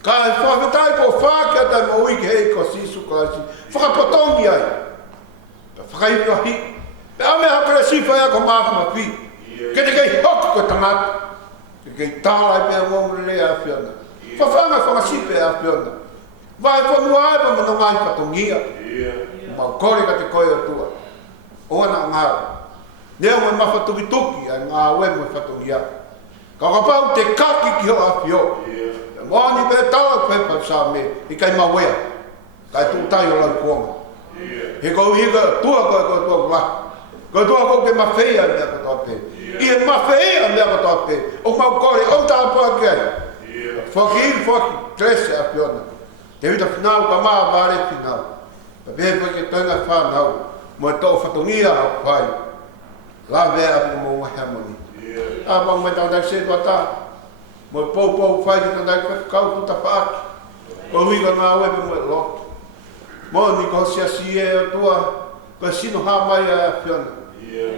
Ka e whakatau ko whākia tai mo ui ke e ko sisu kalasi. Whakapoto kai ka hi pe ame hakre sifa ya ko ma fi ke te kai hok ko tamat ke kai tala pe mo le a fiona fa fa sifa a fiona vai ko nuai pa mo ngai pa tungia ma kore ka te koe tua ona nga leo mo ma fa tuki nga we mo fa tungia ka ka pau te kaki ki ho a fio mo ni be tala pe pa sa me i kai ma we kai tu tai o la ko he ko higa tua ko la ko tua ko ke ma feia me ko tope i ma feia me ko tope o ma kore o ta pa ke foki tres a fiona te vita final ka ma vale final pa be ko ke tanga fa na mo to fa tungia pai la ve a mo harmony a ba mo ta da se ta mo po fai ta da ka ku ta pa ko wi ga na we mo lo mo ni ko si e tua ko sino ha mai a fiona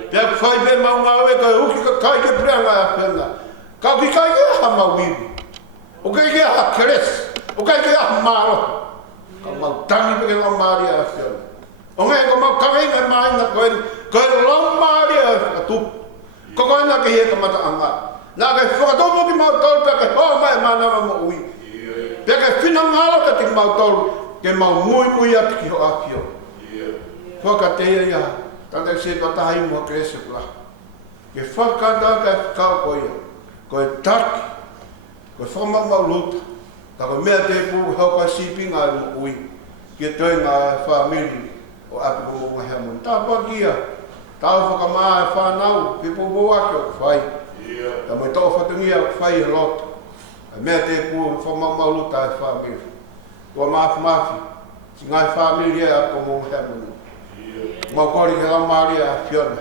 pe fai be ma we ko u ki ka kai ke pranga a fiona ka ki kai ke ha ma wi o kai ke ha kres o kai ke ha ma ka ma tangi pe la maria a fiona o me ko ma ka venga mai na ko lo maria tu ko ko na ke ka mata anga na ke fo to mo ki ma to pe ke o mai ma na mo wi pe ke fina ngalo ka ti ma to ke mau muy at ki ho apio fo ka te ya ta te se ta hai mo krese pla ke fo ka da ka ko yo ko tak ko fo ma lut ta ko me te pu ho ka shipping a mo ui ke to na family o api mo mo ha mo ta pa kia ta fo ka ma fa nau pe po bo a ko fai ta mo to fo te mia fai lot me te pu fo ma lut ta family ko mafi si ngai family a ko mo ha mo ko ri la maria fiona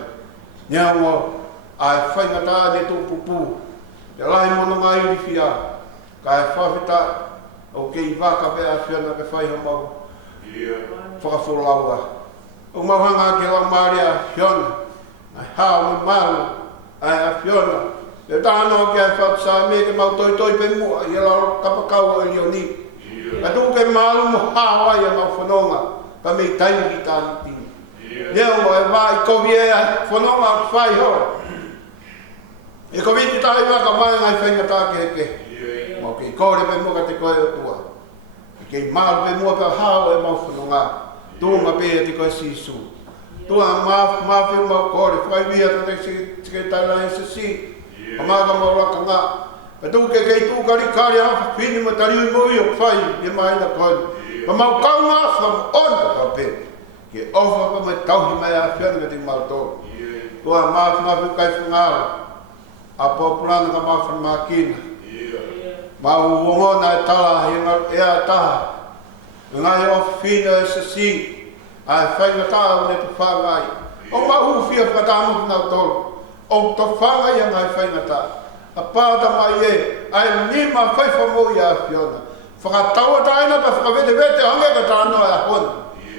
nya mo ai fai ngata de tu pupu de lai mo no mai fia ka fa vita o ke va ka be a fiona ke fai mo fa fo lawa o mo hanga ke la maria fiona ha mo mal a fiona de ta no ke fa sa me ke mo toi pe mo ia la ka pa ka o ni atu ke malu mo hawa ya ma fononga pa me tai ki tanti leo vai ko via fononga fai ho e ko vi tai va ka mai ngai fai ngata ke mo ke ko re pe mo ka te ko tua ke mal pe mo ka hawa e ma fononga tu ma pe te ko sisu tu ma pe mo ko re fai via te ke tai la si ma ka mo la ka tu ke tu kari ha fini ma tari mo yo fai e mai na ko pa mau ka nga from on ka pe ke over pa ma tau mai a fiona ke mal to to ma kai funga a popular na ma from makin ma wo na tala e a ta nga yo fina si a fai na ta ne to fa ngai o ma hu fia pa ta mo na to o to fa ngai nga fai na ta a pada mai e ai ni ma fai fa mo ya fiona fa tawa ta ina pa fa vete hange ka ta no a hon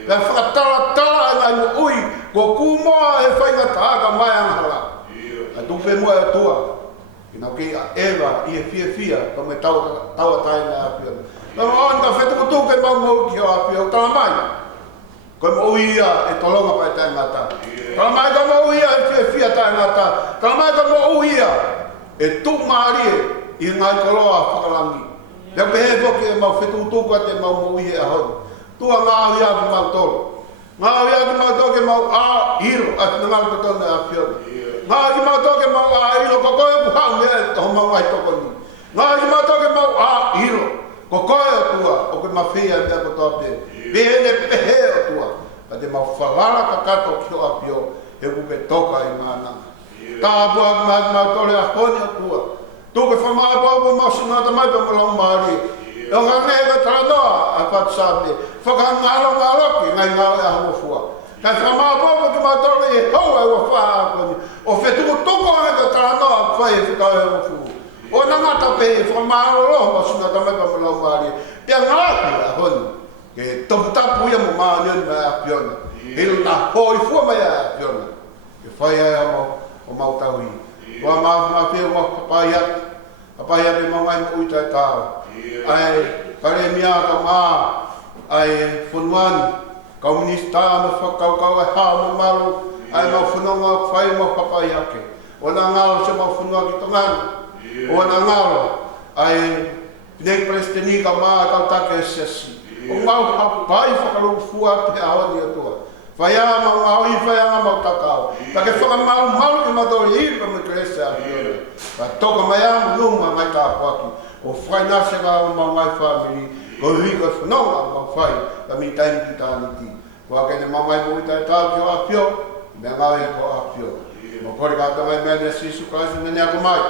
la fa tala ai mo ui ko ku mo e fai na ta ka mai ana hala a tu fe mo a tua ina ke eva e fia ko me tawa ta ina a fiona no on ka fe tu ke ma mo ki a fiona ta mai ko mo ia e tolonga pa ta ngata ta mai ko mo ia e fia ta ngata ta mai ko mo ia e tu mari i ngai koloa whakalangi. Ia pehe poke e mau whetu tuka te mau mui he ahoi. Tua ngā ia ki mau tolo. Ngā ia ki mau tolo ke mau a hiro at ngā ngā tona a whiori. Ngā ki mau tolo ke mau a hiro ko koe puhau mea e toho mau ai toko ni. Ngā ki mau tolo ke mau a hiro ko koe o tua o ke mawhia mea ko tope. Pehe ne pehe o tua. A te mau whalara ka kato ki o apio he kuke toka i mānanga. Tā pua ki mau tole a honi o tua. Tuke whamaa pua mau sinata mai pa malau maari. E o ka nega taranoa a whatsapp. Whakangalo ki ngai ngau e aho fua. Kai whamaa pua ki mau tole e hau e wa whaa akoni. O whetuku toko nega taranoa whai e whikau e aho fua. O nangata pe e whamaa loho mau sinata mai pa malau maari. Pia ngāki a honi. Ke toputapu ia mo maa nioni mai a piona. Hiru na hoi fua mai a piona. Ke whai e amo o mautaui. Wa ma pe wa papaya pe ma mai mo uita tao. Ai pare mia ka ma ai funwan Kaunista ma whakaukau e hā mo malu, ai ma whanonga whai mo papai ake. O na ngalo se ma whanua ki tongana. O na ngalo ai nei presteni ka maa kau take e sesi. O mau hapai whakalu fua te aoni atua. Whaianga mau au i whaianga mau takau. Take whakamau mau i matori i pa me krese a hiona. Ka toka mai amu numa mai tā whaki. O whai nase ka o mau ngai whamiri. Ko hika whanonga mau whai. Ka mi taimi ki tāni ti. Kua kene mau mai mui tai tāu ki o apio. Me ngau e ko apio. Mo kore ka tamai mea ne sisu kaisi nene ako mai.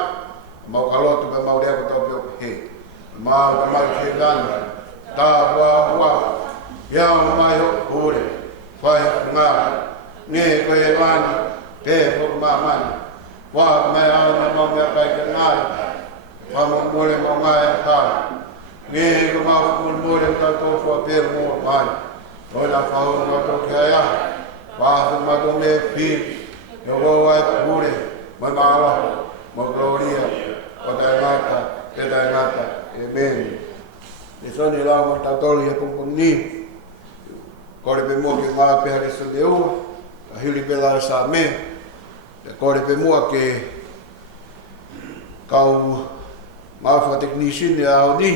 Mau ka lotu pe mau rea ko tau pio he. Mau tamai ke gana. Tā hua. Iau mai ho kore. Whai ngā, nge koe wani, te whoku mamani. Wā mai auna mau mea kai ke ngāi. Wā mo mole mo ngāi a kāi. Nge ko mau whukul mole mo tau tō whua pēr mō mai. Oina whahuru mo tō ki ai aha. Wā whu ma tō me whiri. E wau ai pūre, mai māla, mo gloria. O tai ngāta, te tai ngāta, amen. E soni lau mo tau tolu e pungpung ni. Kore pe mua ke ngā peha ke sa leua, a hili pe lau sa me. Kore pe mua ke kau ngāwha teknisini au ni,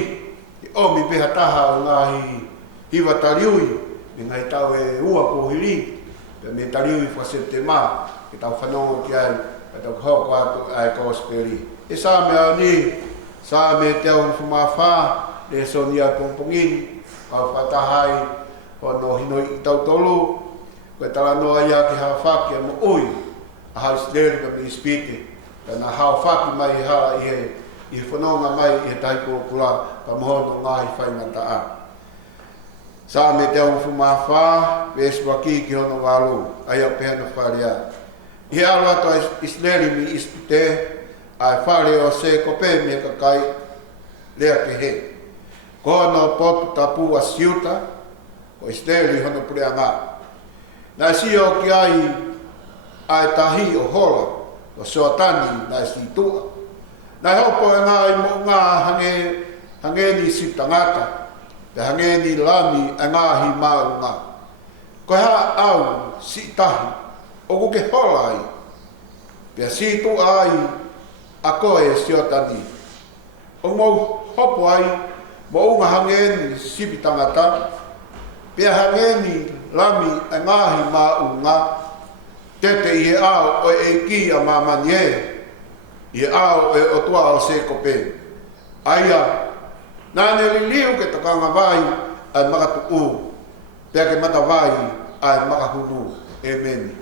i omi peha taha o ngā hiwa tariui, me ngai tau e ua ko hiri, pe me tariui whasente mā, ke tau whanongo ki ai, ke tau hoko atu ai kosperi. E sa me au ni, sa me te au whumawha, le sonia pongpongini, kau whatahai, Hono hino i tau tolu, koe tala noa ia ki hao whaki a mo ui, a hao sleri ka mi ispite, ka na hao whaki mai i hala i he whanonga mai i he taiko kula, ka mohono ngahi whaingata a. Sa me te au whumawha, peswa ki ki hono walu, ai au pehana wharia. I he alo ato i sleri mi ispite, ai whare o se kope me ka kai, lea ke he. Kono potu tapu a siuta, o isteri hono prea ngā. Nā si o ki ai tahi o hola, o soatani nā si tua. Nā hopo e ngā i mo ngā hangeni si tangata, te hangeni lami e ngā hi māu ngā. Koe ha au si tahi, o kuke hola ai, pia si tua ai a koe soatani. O mau hopo ai, mo unga hangeni si tangata, pia hangeni lami e ngahi mā unga, tete i e ao o e ki a mamani e, i e ao e o tua o se kope. Aia, nāne li liu ke takanga vai ai makatu u, pia ke mata vai ai makahunu. Amen.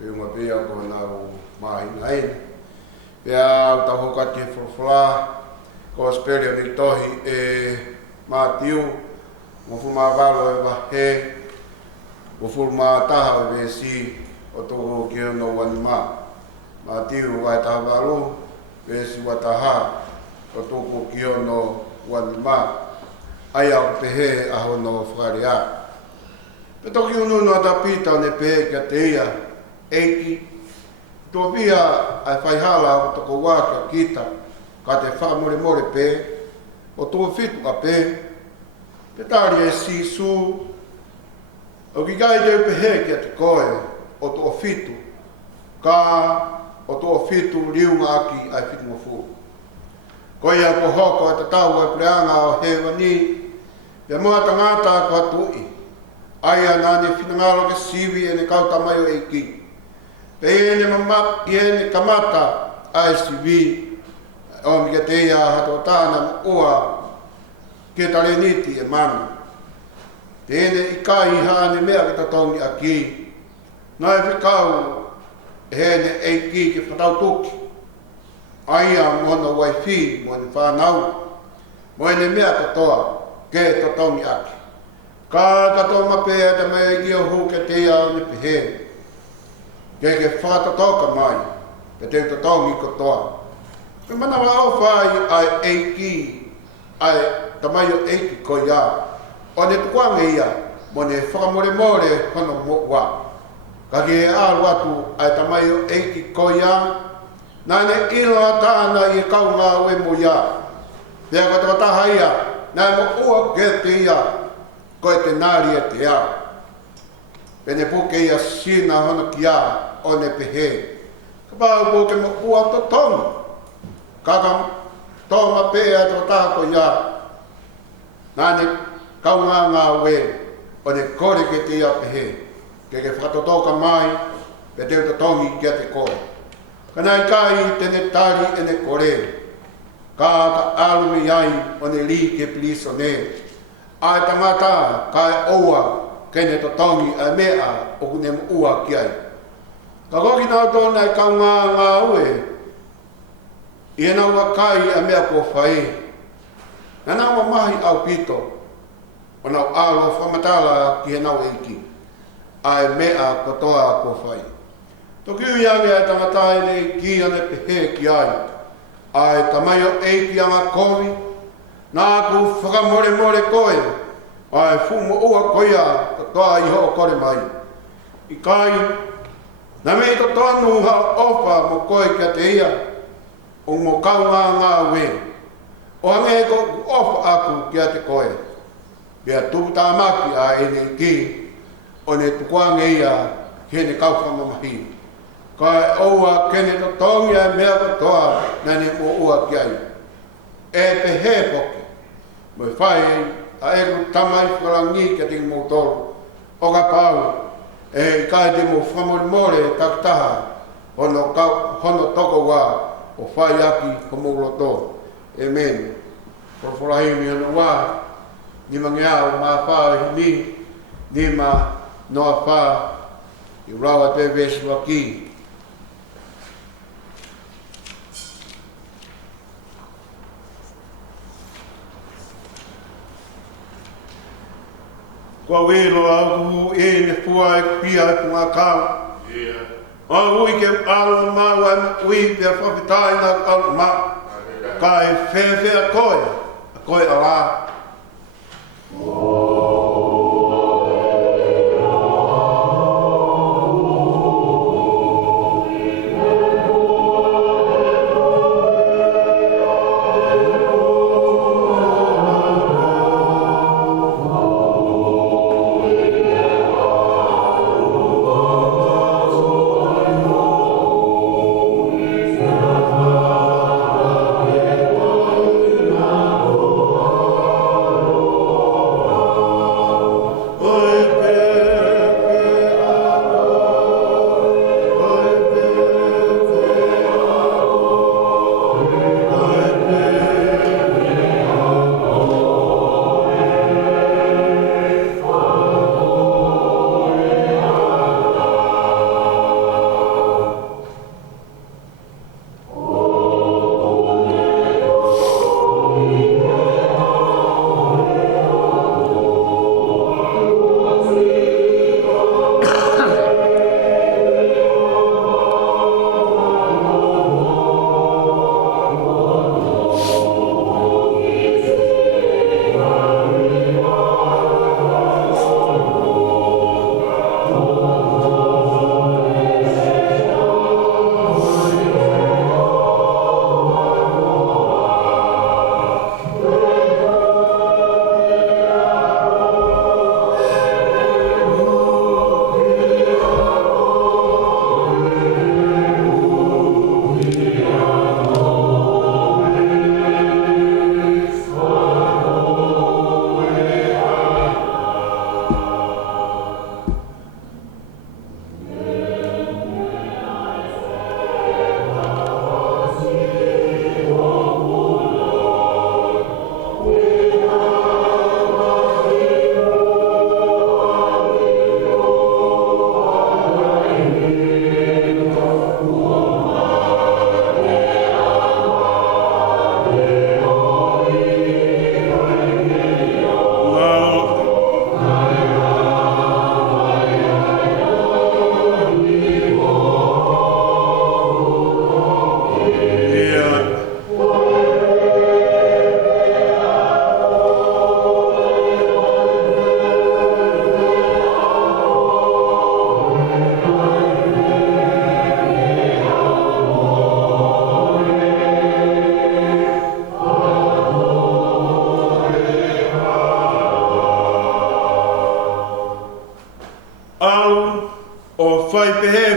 Peo ma pia ko na mai ngai. Pea ta ho ka te furfula ko speria ni tohi e Matiu mo fu ma valo e va he mo fu ma ta ve si o to ki no wan ma Matiu wa ta valo ve si wa ta ha o to ko ki no wan ma aya pe he a ho no faria. Pe to ki no no ta pita ne pe ka te ia eiki to via ai fai hala to ko wa ka kita ka te wha more pe o tō whitu a pe pe tāri e si su o ki gai teo pe he ki a te koe o tō whitu ka o tō whitu riunga aki ai whitu mo fu koe a ko hoko a te tau e preanga o he wani pe mua tangata ko atui ai a nane whinangaro ke siwi e ne kautamayo e ki pe e ne mamat i e ne kamata ai siwi o mi te ia hato tāna ua ke tare niti e manu. Tēne i kai hāne mea ki tatongi a ki. Nā e whikau he ne e ki ke whatau toki. Aia mona wai whi mo ne whanau. Mo e ne mea katoa ke tatongi a ki. Ka katoa mapea te mea i o hu ke te ia ne pehe. Ke whatatoka mai ke te tatongi katoa. Ke mana wao whai ai eiki, ai tamaio eiki ko ia. O ne tukuange ia, mo ne whakamore hono moa. Ka ke alu atu ai tamaio eiki ko ia, nā ne ila tāna i kau ngā ue mo ia. Pea ka tawataha ia, nā mo ua ke te ia, ko e te nāri e te ia. Pene puke ia sina hono ki ia, o ne pehe. Ka pāu puke mo ua totonga. Kakam tōma pēa tō tāko ia. Nāne kaunga ngā we o ne kore ke te ia pehe. Ke whakatotoka mai pe te utatongi kia te kore. Kanai kai tene tari e ne kore. Ka alumi ai o ne li ke pliso ne. Ai tangata kai oua ke ne totongi a mea o kune ua ki ai. Ka koki nā tōna i kaunga ngā ue. I nau wa kai a mea ko whai. Nana wa mahi au pito. O nau alo whamatala ki he nau eiki. Ai mea kotoa ko whai. Toki uiange ai tangatai nei ki ane pehe ki ai. Ai tamaio eiki anga kovi. Nā ku whakamore koe. Ai fumo ua koia kotoa i ho kore mai. I kai. Na mei to tonu ha ofa mo koe kia te ia. O mo kaunga ngā we. O hange ko ofa aku kia te koe. Pea tupu tā maki a e nei ki. O ne tukuange ia he ne kauwhama mahi. Kai oua kene to tongi a mea katoa na ne mo ua ki ai. E pe he poke. Mo e whai a e ku tamai wharangi kia te mo tolu. O ka pau. E kai te mo whamore taktaha. Hono toko wā. O whai aki ko mōroto. Amen. Porofolahi mi anu wā. Ni mangeau mā whā ni. Ni mā noa whā. I rawa te vesu aki. Kua wēlo au e ne fua e pia e punga kāu. O ui ke alo maua e ui pia whawhitai nā alo ma. Ka e whewhea koe. A koe ala.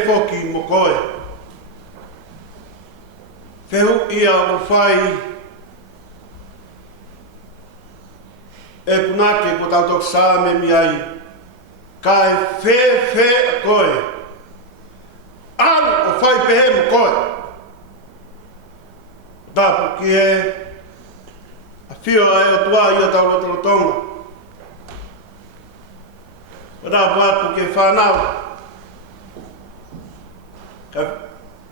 foki mo koe. Fehu ia mo whai e punake ko tautok sāme mi ai. Kai fe a koe. Al o whai pehe mo koe. Tapu ki e a whio ai o tua ia tau roto tonga. Tapu atu ke whanau. Ka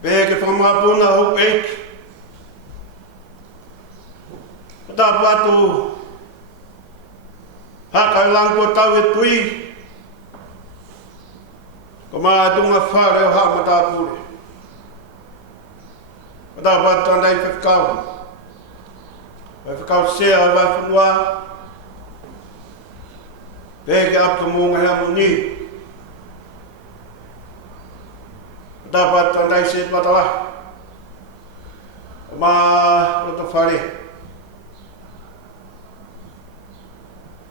pehe ke whamapuna hau eiki. Tapu atu haka lango tau e tui. Ko maa tunga whare o hama tāpure. Tapu atu tandai whiwhikau. Whiwhikau sea o whawhanua. Pehe ke apka munga hea muni. Tapu atu tandai se patawa. Ko maa roto whare.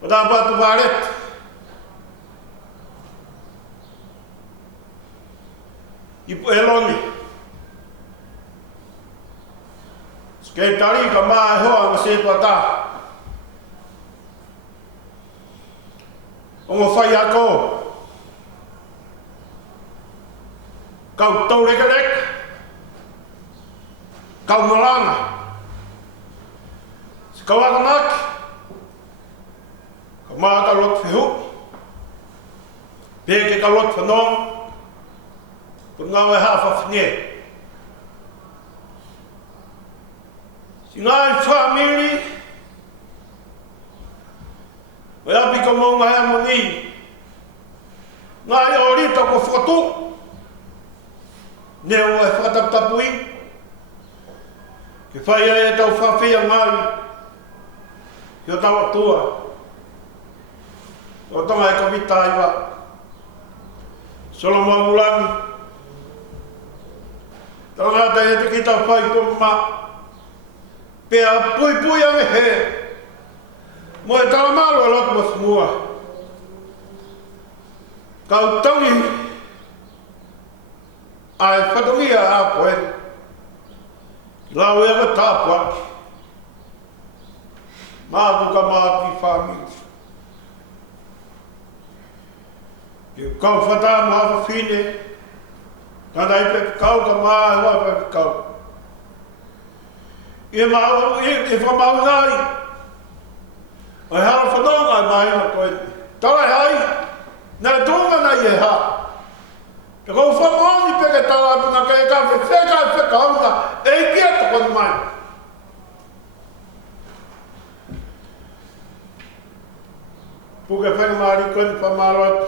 Tapu atu wharet. Ipu eloni. Skei tari ka maa e hoa ma se pata. Ongo whai ako. Kau tau reka reka. Kau malanga. Kau ako maki. Ka maa ka lot whihu. Peke ka lot whanong. Ngau e hafa whine. Si ngai whamiri. Wai api ka maunga hea moni. Ngai o rita ko whakatu. Neo e whakataputapui. Ke whai e tau whawhia ngai. Ki o tau atua. O tonga e ka vita iwa. Solomon Mulangi. Tangata e te ki tau whai tō ma. Pea pui ange he. Mo e talamaro e lotu wa smua. Kau tangi. Ai whatongia a koe. Lau e ka tāpu aki. Mātuka māti whamiri. Kau whatamu hawa whine. Tana i pepe kau ka maa e hoa pepe kau. I maau e whamau ngai. Ai hara whanonga e mai na koe. Tala e hai. Nā tōnga nei e ha. Te kou whamoni peke tala apuna ka e ka wheka e whekaunga. E kia te koni mai. Puke whenga maari koni whamaro atu.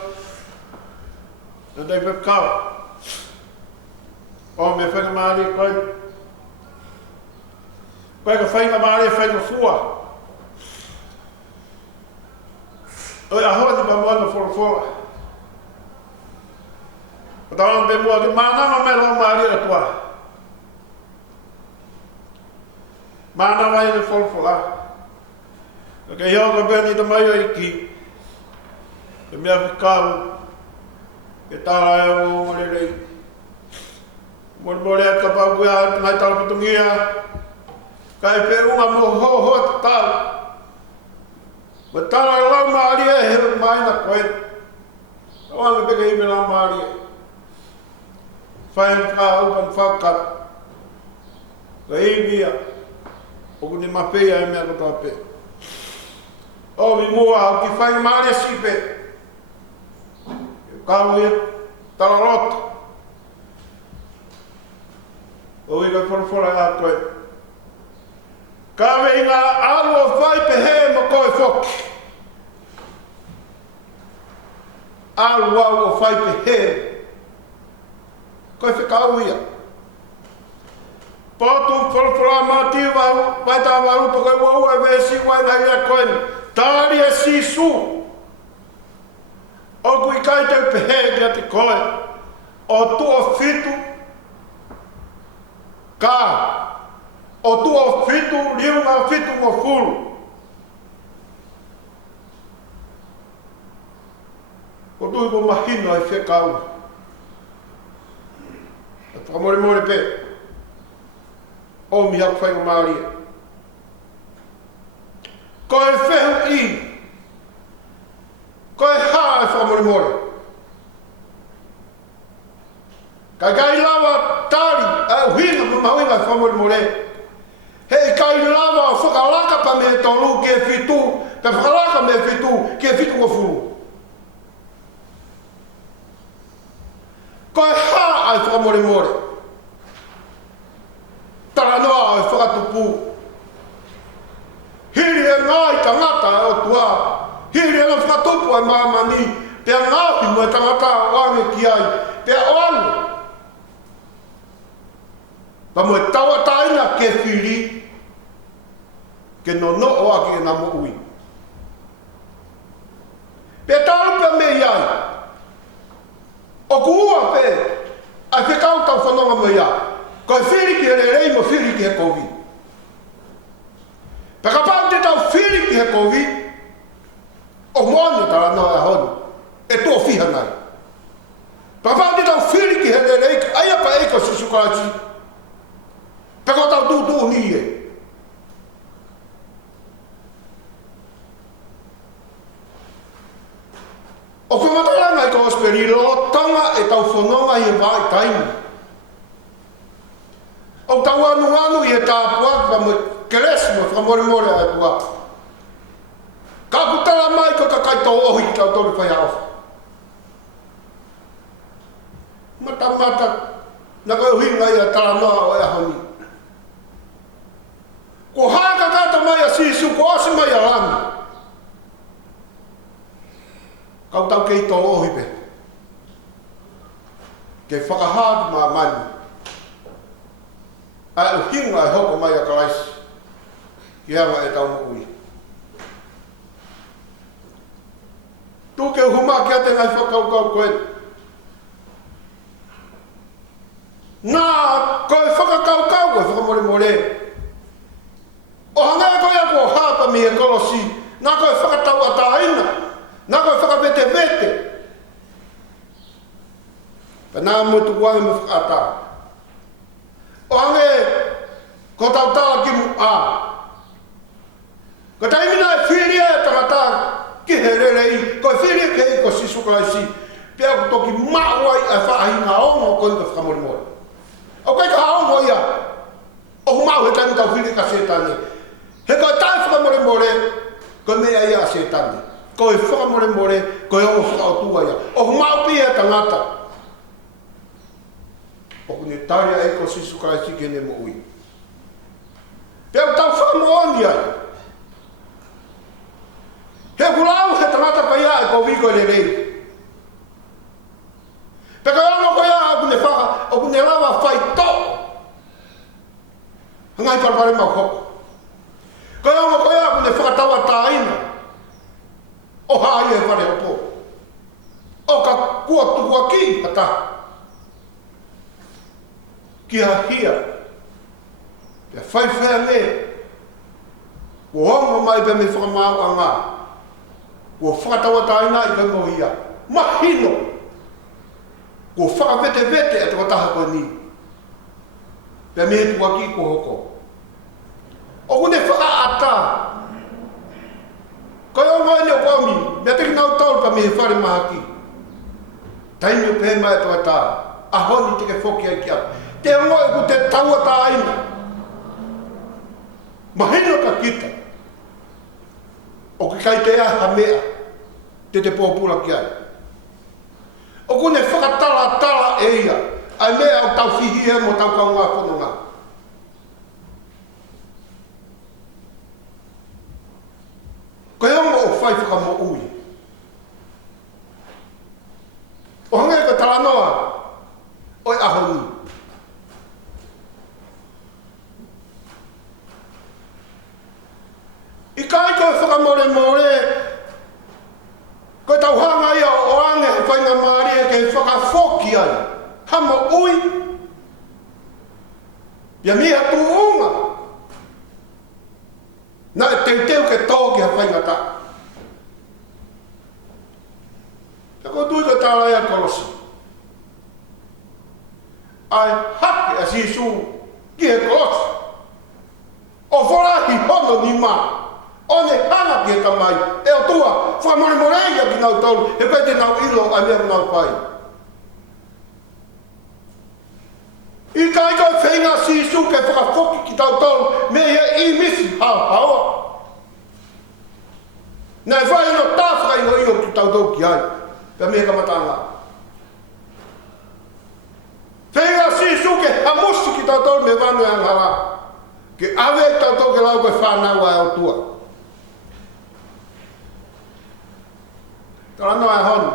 Nā tei pepe kau. O me whenga maari koe. Koe ka whenga maari e whenga fua. Oi ahoa di pa moana whorofora. O tawana pe mua ke mānama me lau maari a tua. Mānama e ne whorofora. Ke hiao ka bēni ta mai o iki. Ke mea whikau. Ke tāra e o ngorerei. Mori at kapau kuya at ngai tau pitungia. Kai pe unga mo ho te tau. Ma tala e lau maari e heru mai na koe. Awanga peke ime lau maari e. Whae wha upan whakat. Ka hibia. Oku ni mapea e mea kotoa pe. O mi mua au ki whae maari e sipe. Kau e tala rota. O ika whorofora a koe. Ka wei ngā alu o whai pehe ma koe whoki. Alu au o whai pehe. Koe whikau ia. Pōtu whorofora māti vai tā warupa koe wau e wēsi wai ngai a koe. Tāri e sisu. O kui kai tau pehe kia te koe. O tu o fitu. Ka, o tu o fitu, riunga fitu mo furu. O tu i mo mahina e whekau. whamore more pe. O mi hau whainga Māoria. Ko e whehu i. Ko e haa e whamore more. Kai kai lawa tari, au hinga ma mawinga e whamore more. Hei kai lawa o whakalaka pa me tolu ke fitu, pe whakalaka me fitu, ke fitu ko furu. Ko e haa ai whamore more. Tara noa ai whakatupu. Hiri e ngai tangata e o tua. Hiri e na whakatupu ai mamani. Pea ngāhi mo e tangata wange ki ai. Pea oange. Pa mo e tawa taina ke whiri. Ke no no o aki e na mo ui. Pea taru pea me iai. O kuua pe. Ai whekau tau whanonga mo iai. Ko e whiri ki he rei mo whiri ki he kovi. Peka pau te tau whiri ki he kovi, o moana tala noa e honu, e tō whiha nai. Peka pau te tau whiri ki he rei, aia pa eiko susukarati. Peka tau tūtū ni e. O whamataranga i ko osperi, lo tanga e tau whanonga i e vai taimi. O tau anu i e tāpua, pa mo keresimo, whamore more ai pua. Ka kutara mai ko ka kaito ohi ki tau tori whai hao. Mata, na koe huinga i a tala noa o e honi. Ko haka kata mai a sisu, ko ose mai a lami. Kau tau kei tō ohi pe. Kei whakahātu mā mani. Ai o hinga e hoko mai a kalaisi. Ki hanga e tau mo ui. Tū ke huma ki ate ngai whakaukau koe. Nā koe whakakaukau e whakamore more. O hangai koe a kua hapa mi e kolosi. Nā koe whakatau a tāina. Nā koe whakavete vete. Pa nā mo tu wai mo whakatau. O hange, ko tau tala ki mu a. Ko taimina e whiria e tangata ki he rerei, ko e whiria ke e ko sisukaisi, pia ko toki mauai e whaahinga ongo ko i ka whakamori mori. O kai ka haongo ia, o humau he taimi tau whiria ka setane. He ko e tai whakamori mori, ko mea ia setane. Ko e whakamori mori, ko e ongo whakaotua ia. O humau pia e tangata. O kune taria e ko sisukaisi ke ne mo ui. Pea tau whakamoani ai. He kulau he tangata pa ia e ko viko e rei. Peka ono ko ia o kune whaka, o kune lawa whai tō. Hangai parpare mau hoko. Ko ono ko ia o kune whakatawa tāina. O haai e whare hopo. O ka kua tukua ki pata. Ki ha hia. Pea whai whea me. Ko hongo mai pe me whakamau a ngā. Ko whakatawa taina i ka ngohia. Mahino. Ko whakavete vete e te wataha koe ni. Pea me tua ki ko hoko. O kune whakaata. Koe o mai leo komi. Mea teki nau tauru pa me he whare maha ki. Taimi o pehe mai toa tā. A honi teke whoki ai ki ap. Te ngoe ku te taua tāina. Mahino ka kita. O ki kai te aha mea. Te pōpura ki ai. O kune whakatala e ia. Ai mea au tau whihi e mo tau kaunga whanonga. Koe ongo o whai whakamo ui. O hangai ka tala noa. Oi ahoni. I kai koe whakamore more, koe tau hanga ia o ange he whainga maari e kei whakawhoki ai. Hamo ui. Ia miha tuunga. Nā e teuteu ke tōki he whainga ta. Te ko tui ko tāla ia kolosi. ai hake a sisu ki he kos. O wharahi hono ni ma. O ne hanga ki he tamai. E o tua, whamore moreia ki nau tolu. He koe te nau ilo a mea nau pai. I kai koe whenga sisu ke whakafoki ki tau tolu. Me ia I misi hao haoa. Nei whai no tāwhai no io ki tau tau ki ai. Pea mea kamatanga. Whenga sisu ke hamusi ki tau tolu me wanu e angara. Ke awe tau tau ke lau koe whanau ai o tua. Tarano ai honu.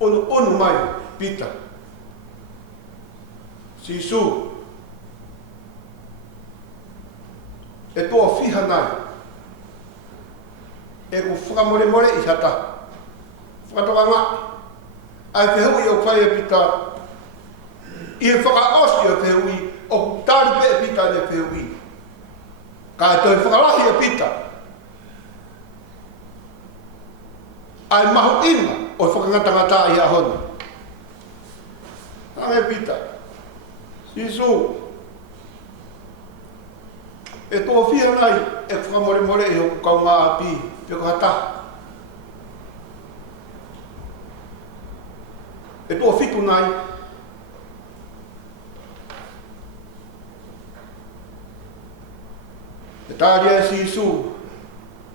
Onu mai pita. Sisu. E toa fiha nai. E ku whakamore more I hata. Whakatawanga. Ai whehui o whai e pita. I he whakaosi o whehui. O tāri pe e pita ne whehui. Ka e toi whakalahi e pita. Ai mahu inga o whakangatangata I a honu. Hanga e pita. Sisu. E toa whia nai e whakamore more e o kaunga api. Te hata. E toa whitu nai. E tāria e Sisu.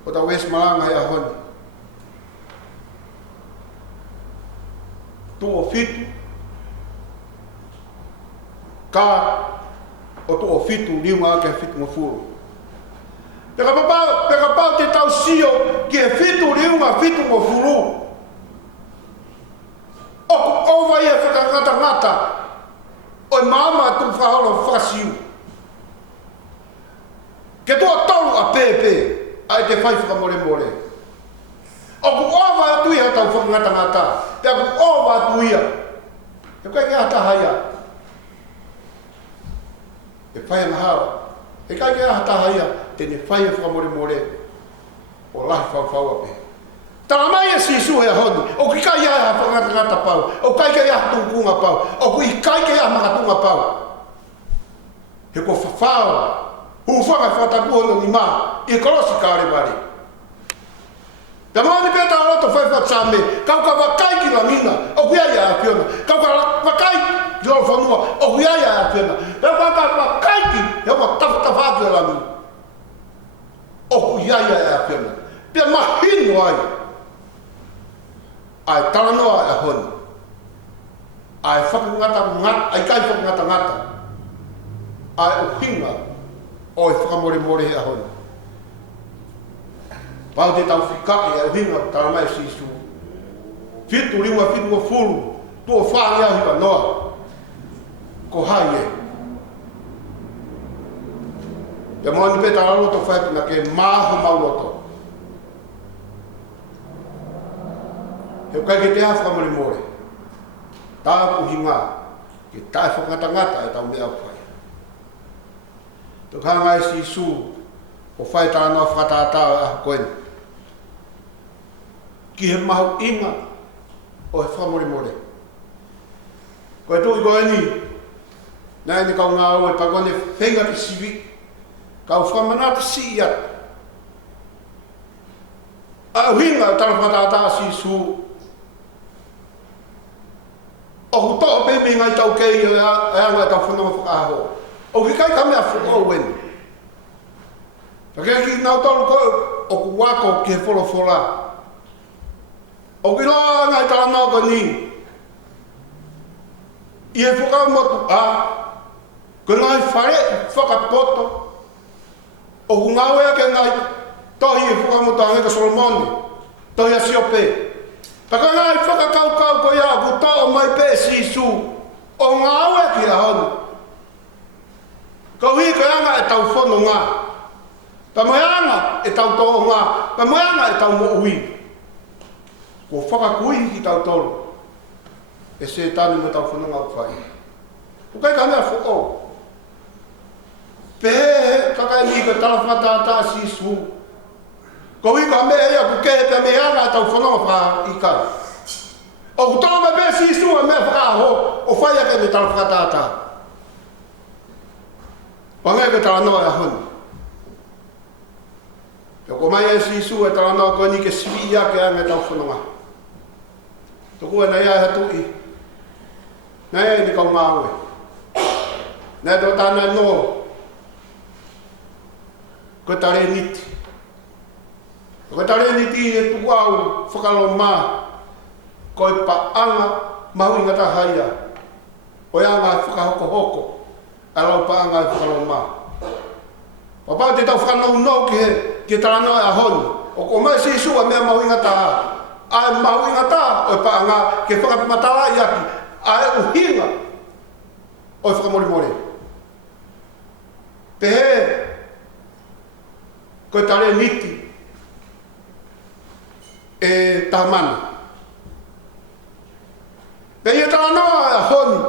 O ta West Malanga e a honi. Toa whitu. Ka o toa whitu liunga ke whitu mafuru. Peka pau te tau sio ki e whitu riunga whitu mo furu. Oku owa ia whakangata. Oi mama tu whaholo whasiu. Ke toa tauru a pepe. Ai te whai whakamore. Oku owa atu ia tau whakangata. Te aku owa atu ia. E koe ke ata haia. E whai na hawa. E kai ke ata haia. Tene whai e whakamore o lahi whau ape. Tala mai e Sisu e honu, o ki kai a whakangata pau, o kai kai a tungkunga pau, o ki kai kai a makatunga pau. He ko whawhawa, huwhanga whatapuhono ni maa, I kolosi kāre wari. Te maani pēta a roto whai whatsame, kau ka wakai ki la mina, o ki ai a whiona, kau ka wakai ki la whanua, o ki ai a whiona, te wakai ki, he o tawhaki la mina. O iaia e a whiana. Pea mahinu ai. Ai talanoa e honi. Ai whakangata ngata, ai kai whakangata ngata. Ai o hinga o e whakamore e a honi. Pau te tau whikai e o hinga talamai Sisu. Whitu ringa whitu o furu. Tua whaangia hiwa noa. Ko hai e. Te moani pēta raloto whaipina ke māhu mauloto. He kai ke te hawhamare more. Tāku hinga, ke tai whakatangata e tau mea whai. Te kanga e Sisu, o whai tāna whakatātā e aha koeni. Ki he mahu inga, o he whamore more. Koe tui koeni, nai ni kau ngā au e pagone whenga ki siwi. Kau whamanata si ia. A uhinga tala whatata Sisu. O hutoa pepe ngai tau kei e anga e tau whanama whakaho. O ki kai kamea whukau weni. Pakea ki nau tolu koe o ku wako ki he wholofola. O ki loa ngai tala nauka ni. I he whukau motu a. Ko ngai whare whakapoto. O ngau e ke ngai tohi e whakamuta ngeka Solomone, tohi a siope. Paka ngai whakakau ko ia ku tau mai pe Sisu, o ngau e ki a honu. Kau hi ka anga e tau whono ngā. Pa mai anga e tau toho ngā, pa mai anga e tau mo ui. Ko whakakui ki tau tolu, e se tani me tau whono ngā whai. Kukai ka mea whoko. Pehe kakai ni ka tala whatata Sisu. Ko hi ka mea ia ku kehe pe mea anga e tau whono ngā whai i kai. O ku tala me pe Sisu e mea whakaho, o whai ake me tala whakatata. Wangai ke tala noa e honi. Te ko mai e sisu e tala noa koe ni ke sivi ia ke ange tau whanonga. Tuku e na ia he tui. Na ia i ni kau ngāwe. Na e tō tāna no. Ko tare niti. Ko tare niti e tuku au whakalo mā. Ko e pa anga mahu ingata haia. O ia ngā whakahoko hoko. Alau pa anga e whakalo mā. Papa te tau whanau no ke tala noa e ahoni. O ko mai si sua mea mahu ingata ha. Ai mahu ingata o e pa anga ke whakapimatala i aki. Ai uhinga o e whakamorimore. Te he ko e tare niti e tahamana. Pe ia tala noa e ahoni.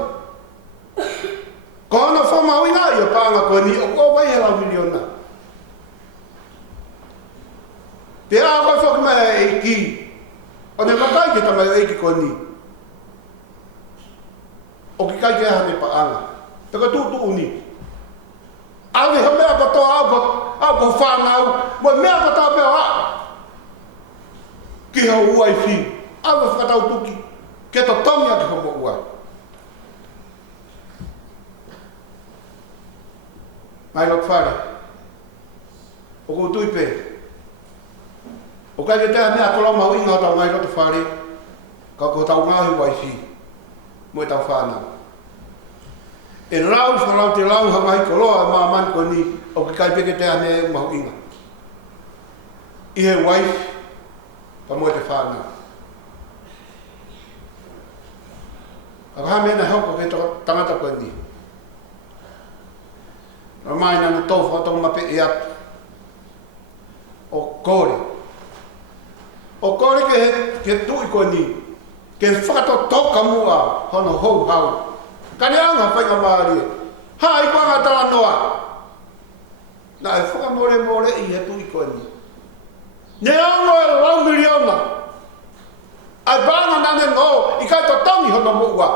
Ko ana whamau inga i o pāanga koe ni o ko wai he lau miliona. Te a koe whaka mai e ki. O ne makai ke tamai o eiki koe ni. O ki kai ke aha me pāanga. Te ka tūtu uni. Awe he mea katoa au ko whanau. Mo mea katoa mea a. Ki hau uai whi. Awe whakatau tuki. Ke to tongi ake homo uai. Mai lok whare. O ko tui pe. O kai ke teha mea kolau mau inga o tau ngai roto whare. Ka ko tau ngahi wai whi. Mo e tau whanau. E rau wharau te rau hangai koloa e māman ko ni o ki kai peke teha mea mau inga. I he wai pa mo e te whanau. Ka kaha mea na hauko ke tangata koe ni. Ra mai nana tau whakatau mape e atu. O kore. O kore ke tui koe ni. Ke whakatau toka mua hono hou hau. Kane anga whainga maari. Hai wanga tala noa. Na e whakamore i he tui koe ni. Ne ango e lau miliona. Ai banga nane no i kai to tangi hono mua.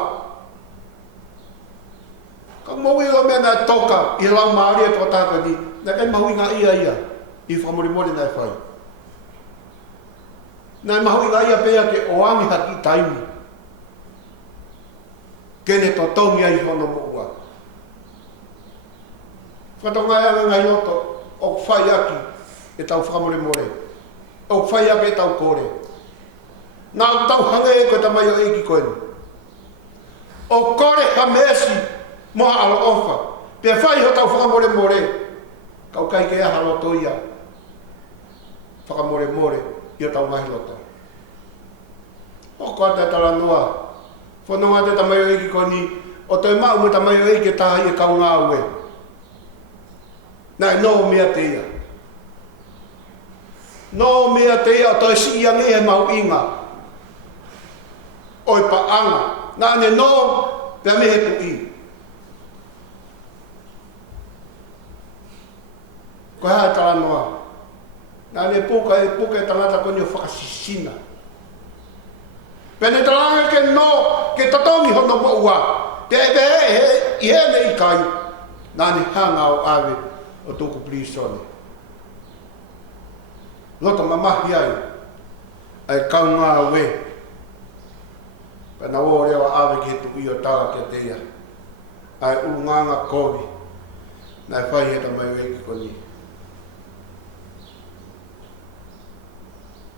Ka moui o mea na toka i lau maari e tō tāka ni. Na kai mahui ngā ia. I whamori mori nai whai. Nai mahui ngā ia pēa ke oangi haki taimi. Kene tō tongi ai hono mua. Whato ngai anga ngai loto o whai aki e tau whamori more. O whai aki e tau kore. Nā tau hanga e koe tamai o eiki koe. O kore ha mesi moha alo ofa. Pea whai ho tau whakamore more. Kau kai ke aha loto ia. Whakamore more i o tau ngahi loto. O koa te tala noa. Whanonga te tamai o eiki koe ni. O te mau me tamai o eiki taha i e kau ngā ue. Nai no mea te ia. No mea te ia o toi si ia nge he mau inga. Oi pa anga. Nā ne no pia me he tu i. Ko hae tala noa. Nā ne puka e tangata koni o whakasisina. Pia ne talanga ke no ke tatongi hono mo ua. Te e he ne i kai. Nā ne hanga o awe o tōku plisone. Lota mamahi ai. Ai kau ngā we. Pena o rewa awe ki he tu i o tala ke te ia. Ai urunganga kovi. Nai whai he ta mai weki koni.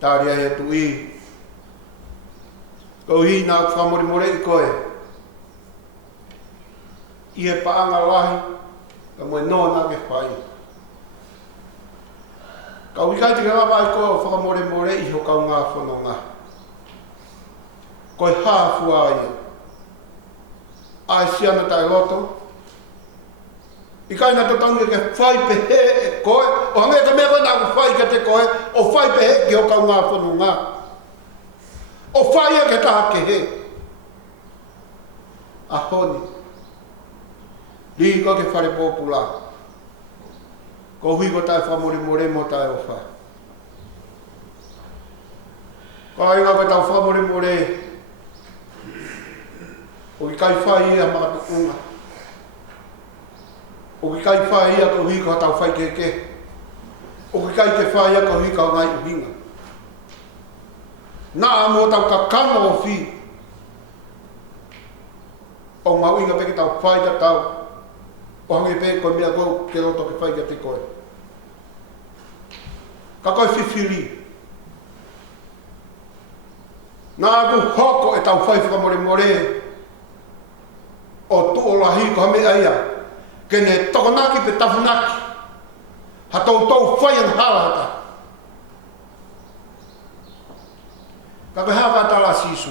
Tāria he tu i. Kau hi nā whamori more i koe. I he paanga lahi. Ka moe no nā ke whai. Kau i kai te rawa i koe o whakamore more i ho kau ngā whanonga. Koe hāfua ia. Ai siana tai roto. I kai nā tatangi ke whai pehe e koe. O hange ka mea koe nā ku whai ke te koe. O whai pehe ki ho kau ngā whanonga. O whai a ke taha ke he. A honi. Rihi ko ke whare pōpula. Ko hui ko tai whamori more mo tai o whai. Ko ai ngā koe tau whamori more. o ki kai whai ia mga tukunga. O ki kai whai ia ko hiko hatau whai keke. O ki kai ke whai ia ko hiko ngai uhinga. Nā mo tau ka kanga o whi. O mau inga peke tau whai ka tau. O hangi peke koe mea kou ke roto ke whai ka te koe. Ka koe whiwhiri. Nā ku hoko e tau whai whakamore more. O tu o lahi ko hame aia. Kene tokonaki pe tawunaki. Ha tau tau whai an hala hata. Ka koe hawa tala sisu.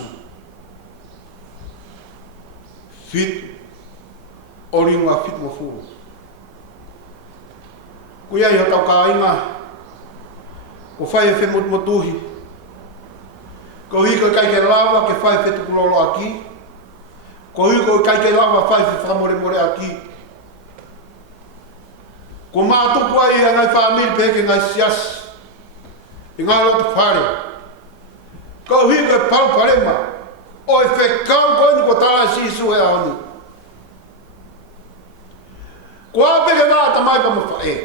Fit. O ringa fit mo furu. Kuia i ho tau ka inga. O whai e whemut mo tuhi. Ko hiko kai ke lawa ke whai whetu kulolo aki. Ko hiko kai ke lawa whai whamore more aki. Ko mātuku ai a ngai whamiri peke ngai sias. I ngai lotu whare. Ko hiko e palparema. O e whekau koini ko tala sisu e aoni. Ko a peke vāta mai pa mo whae.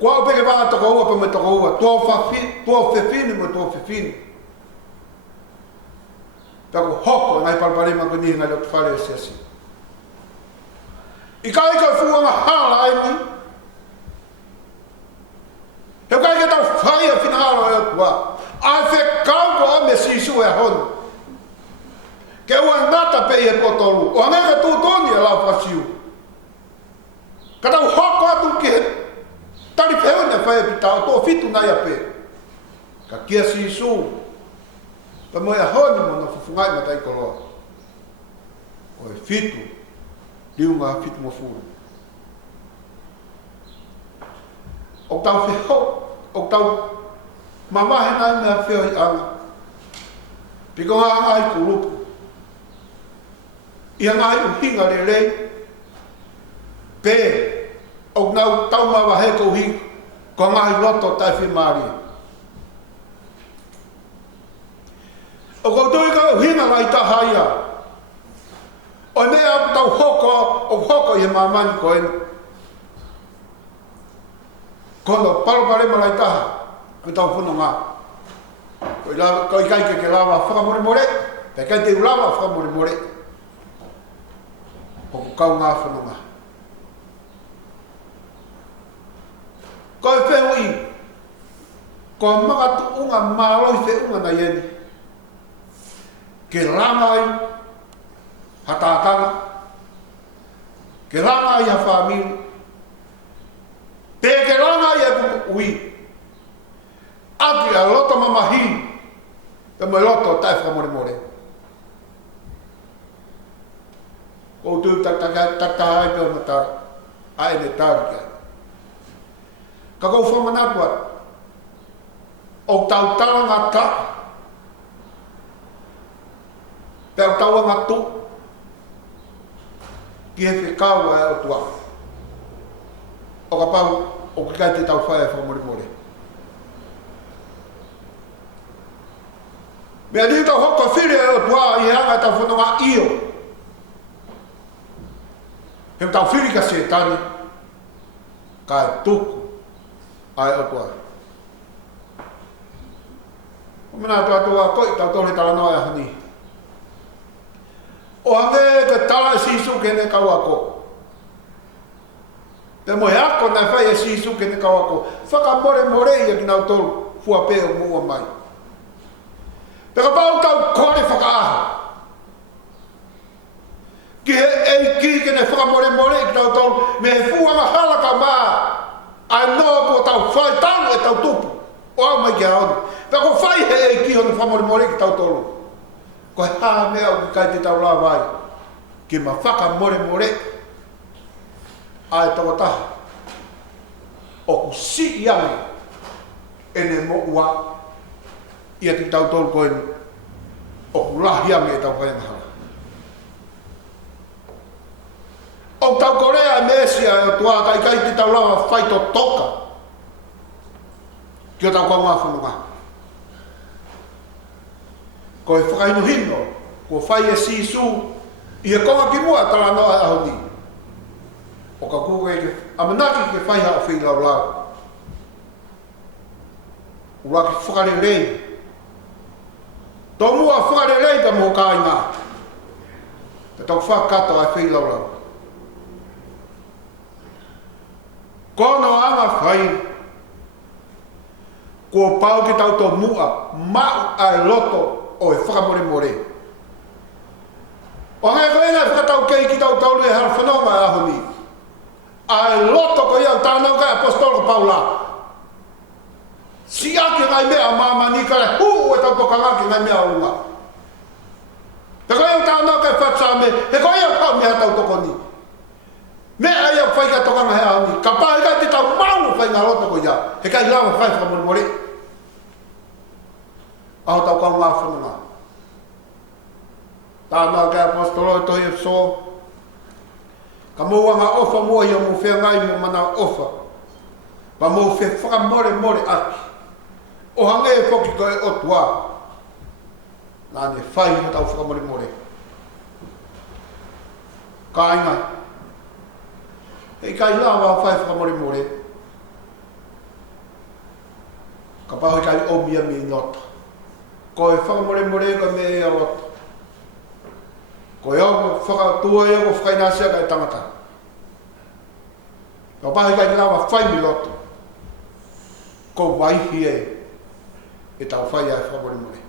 Ko a peke vāta ko ua pa me toko ua. Tua whewhini mo tua whewhini. Tako hoko ngai palparema ko ni ngai lotu whare e siasi. I kai ka fuanga hala ai ni. He kai ka tau whai a whinahara e atua. Ai whekau ko a me sisu e honu. Ke ua ngata pe i e kotolu. O angai ka tūtoni e lau whasiu. Ka tau hoko atu ki he tari peone whai e pitao. Tō fitu ngai a pe. Ka kia sisu. Pa mo e honi mo na fufungai matai koloa. O e fitu. Liunga fitu mo furu. O tau whiho. O tau mamahe nai mea whio i anga. Piko ngā ai kurupu. Ia ngai uhinga le rei. Pē. O nau tau mawa he kou hinga. Ko ngai loto tai whi maari. O koutou ka uhinga ngai tahaia. O mea tau hoko, o hoko i he mamani ko enu. Kono palopare malai taha. Ko tau puno ngā. Ko i kai ke lawa whakamore more. Pe kai te ulawa whakamore more. O ku kau ngā puno ngā. Ko i wheo i. Ko makatu unga māloi whe unga na ieni. Ke rangai. Hatākanga. Ke rangai ha whamiri. Pe ke rangai e kuku ui. Aki a loto mamahi. Pe mo loto tai whakamore more. Ko tu tatakai pe o mata. A ene tāru kia. Ka kou whamanapua. O tau talanga ta. Pe o tau anga tu. Ki he whekaua e o tua. O ka pau, o ki kai te tau whae whamore more. Mea ni tau hoko whire e o tua i hanga tau whanonga io. He tau whiri ka se tani. Ka e tuku. Ai o tua. O mena tua koi tau tole tala noa e hani. O hange te tala sisu kene kawako. Te moe ako nai whai e sisu kene kawako. Whakamore more ia ki nau tolu. Fua peo mua mai. Peka pau tau kore whakaaha. Ki he eiki kene whakamore more ki nau tolu. Me he fuanga halaka maa. Ai noa ko tau whai tau e tau tupu. O au mai ki haonu. Peka whai he eiki honu whakamore more ki tau tolu. Ko he haa mea o ki kai te tau la vai. Ki ma whaka more more. Ai tawa taha. O ku si iangi. Ene mo ua. Ia ti tau tolu koe. O ku lahi iangi e tau whaenga hala. O tau Korea e Mesia e o tua kai ti tau lawa whai to toka. Ki o tau kau ngā whanunga. Ko e whakainu hino, ko fai e sisu i e konga ki mua tala noa e ahoni. O ka kuka ke amanaki ke fai hao whi lau lau. Ura ki whakare rei. Tō mua whakare rei ta mō kāi ngā. Te tau whakato ai whi lau lau. Kono anga whai. Ko pau ki tau tō mua mau ai loto o e whakamore more. O ngai koe ngai whakatau kei ki tau taulu e hara whanonga e ahoni. Ai loto ko iau tānau kai apostolo Paula. Si ake ngai mea mama ni kare huu e tau tokanga ki ngai mea unga. Te koe iau tānau kai whatsame, he koe iau kau mea tau toko ni. Mea iau whai ka tokanga he ahoni. Ka pā e kai te tau mau whai ngā loto ko iau. He kai lawa whai whakamore more. Aho tau kau ngā whanonga. Tānau kai apostolo e tohi e so. Ka mua ngā ofa mua ia mo whea ngai mo mana ofa. Pa mo whea whakamore more aki. O hange e whoki koe o tua. Nā ne whai mo tau whakamore more. Ka inga. Hei kai lawa whai whakamore more. Ka pahui kai o mia mi nota. Ko e whakamore more ka me e alota. Ko e au whakatua e au whakainasia kai tangata. Ka pahi kai lawa whai mi loto. Ko waihi e tau whai ai whakamore more.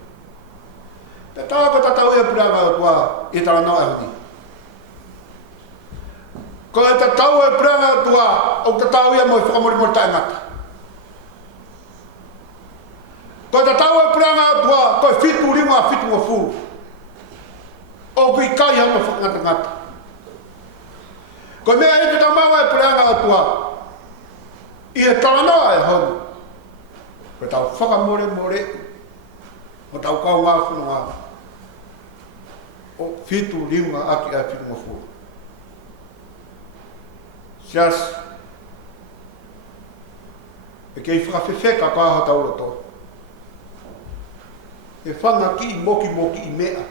Te tā ko tatau e puranga o tua e tala nao e honi. Ko e tatau e puranga o tua o tatau e mo e whakamore more tae ngata. Ko e tatau e puranga o tua ko e fitu ringa fitu o furu. O kui kai hama whakangata ngata. Ko mea e te tamawa e puranga o tua. I e talanoa e honi. Ko tau whakamore more. Ko tau kau ngā whanonga. O fitu ringa aki a fitu o furu. Sias. E kei whakawhewheka ka ha tau roto. E whanga ki moki moki I mea.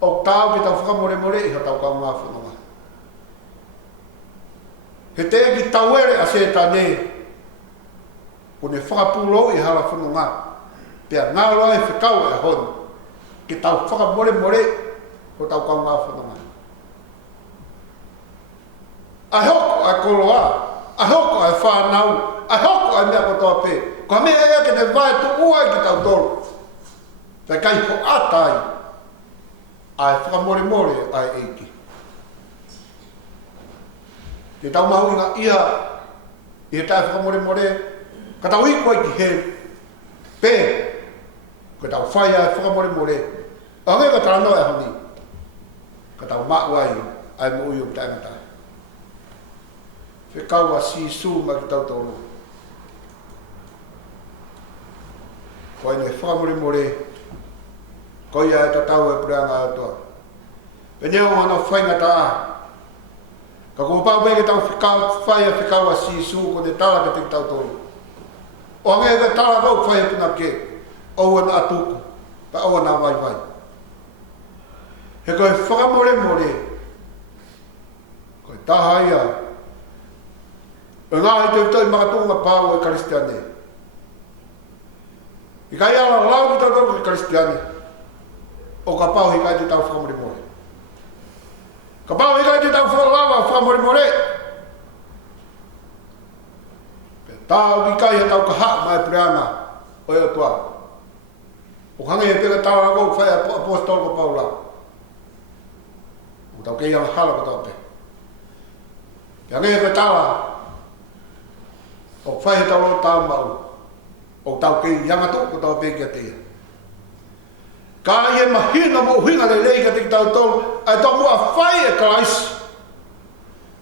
O tau ki tau whakamore more I ha tau kau ngā whanonga. He te ki tau ere a se tane. Ko ne whakapūlo I hala whanonga. Pea ngā roa e whikau e honi. Ki tau whakamore more ko tau kau ngā whanonga. A hoko a koloa. A hoko a whanau. A hoko a mea kotoa pe. Ko mea ea ke te vai tu uai ki tau tolu. Te kai ko atai. Ai whakamore more ai eiki. Te tau mahu inga iha. I he tai whakamore more. Ka tau iko ai ki he. Pe. Ka tau whai ai whakamore more. Ange ka tala noa e honi. Ka tau mau ai. Ai mo ui o ptai ngata. Whekau a si su ma ki tau tolu. Ko ai ne whakamore more. Ko ia e tatau e puranga atua. Peneo ana whaingata a. Ka kua pāpai ke tau whai a whikau a si su ko te tala ke te tau tolu. O ange e tala kau whai a puna ke. Oua na atuku. Pa oua na vai vai. He koe whakamore more. Koe taha ia. E ngā i te utoi makatunga pāu e Karistiane. I kai ala lau ki tau tolu ki Karistiane. O ka pau hi kai te tau whakamore more. Ka pau hi kai te tau whakamore more. Pe tau ki kai he tau ka haa mai preana o eo tua. O hange he peka tau rako whai apostol ka pau lau. O tau kei ala hala ka tau pe. Pe hange he pe tau o whai he tau lo tau mau. O tau kei yangatu ko tau pe kia teia. Ka ie mahina mo hinga le leika te ki tau tolu, ai tau mua whai e kalaisi.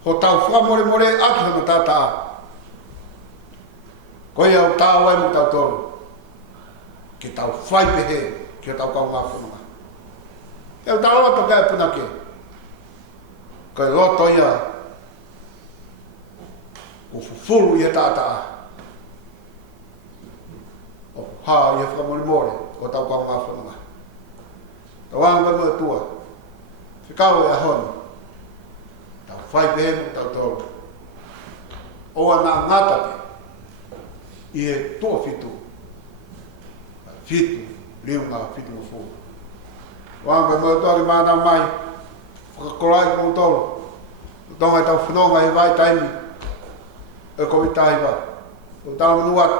Ho tau whakamore more aki hana tātā. Ko ia o tā wai mo tau tolu. Ki tau whai pehe, ki tau kau ngā whanonga. E o tau loto kai puna ke. Ko e loto ia. Ko fufuru ia tātā. O hā ia whakamore more, ko tau kau ngā whanonga. Tawang ba mo tua. Fikau e ahon. Tau whai pehe mo tau tolu. Oa nā ngata pe. I e tua fitu. Fitu. Liu ngā fitu mo fu. Wang ba mo tua ki mana mai. Whakakorai mo tolu. Tonga tau whanonga he vai taimi. E koe tahi wa. O tau manuat.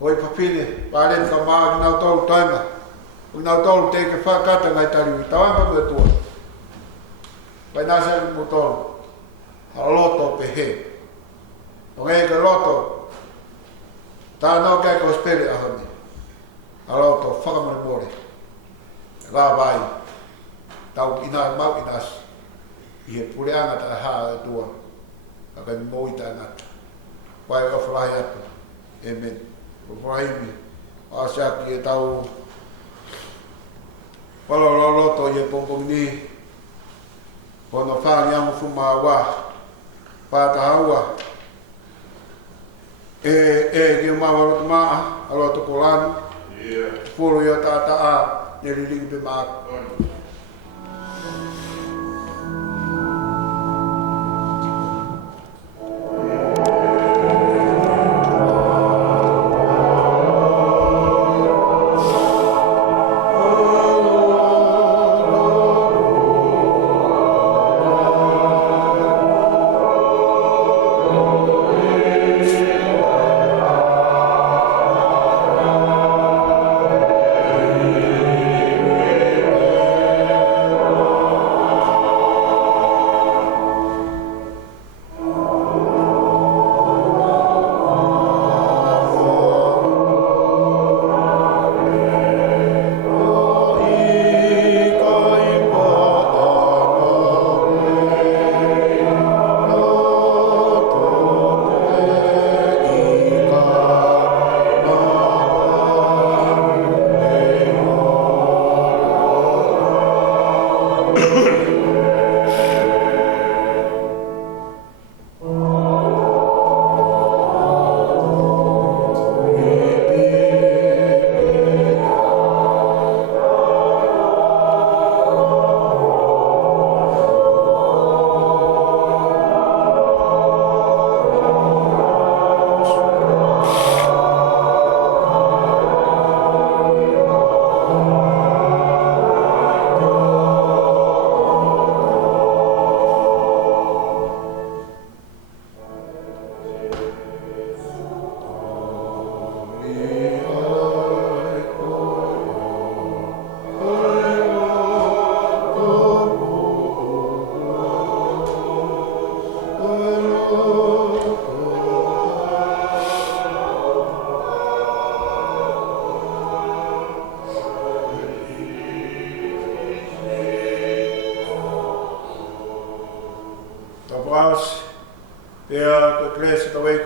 O i papine. Pāren ka maa ki nau tolu taima. O nau tolu te ke whakata ngai tariwi. Tawang pa mua tua. Pai nasa ki mo tolu. Ha loto pe he. O ngai ka loto. Tā nau kai ko spere ahoni. Ha loto whakamare more. Rā vai. Tau ina mau inas. I he pure angata haa e tua. Akai moi ta angata. Pai o whalahi atu. Amen. O whalahi Asaki e tau Paloloto ye pompomini. Pono whani amu fumawa. Pata haua. Ki umawaloto maa. Aloto kolani. Furu yo tata a. Neriringi pe maa.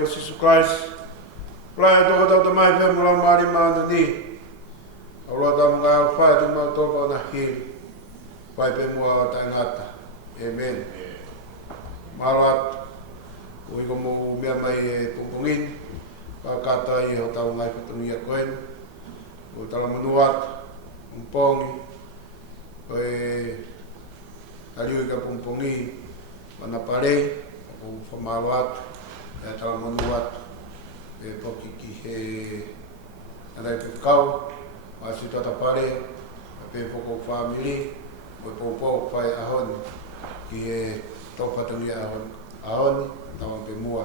Jesus Christ. Playa to kata tamai fe mula mari mana ni. Allah ta mga alfa tu ma to pa na hi. Pai pe mua ta ngata. Amen. Marat ui ko mo mea mai pupungin. Ka kata i ho tau ngai patungia koen. O tala manuat umpongi. Koe aliui ka pumpungi mana pare o famaluat. E tala manuat e poki ki he anai pe kau masi tata pare pe poko family o popo pai ahon ki he topa tani ahon tawang pe mua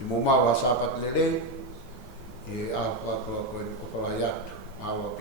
i mo mawa sapat lele e a pa ko ko la yat mawa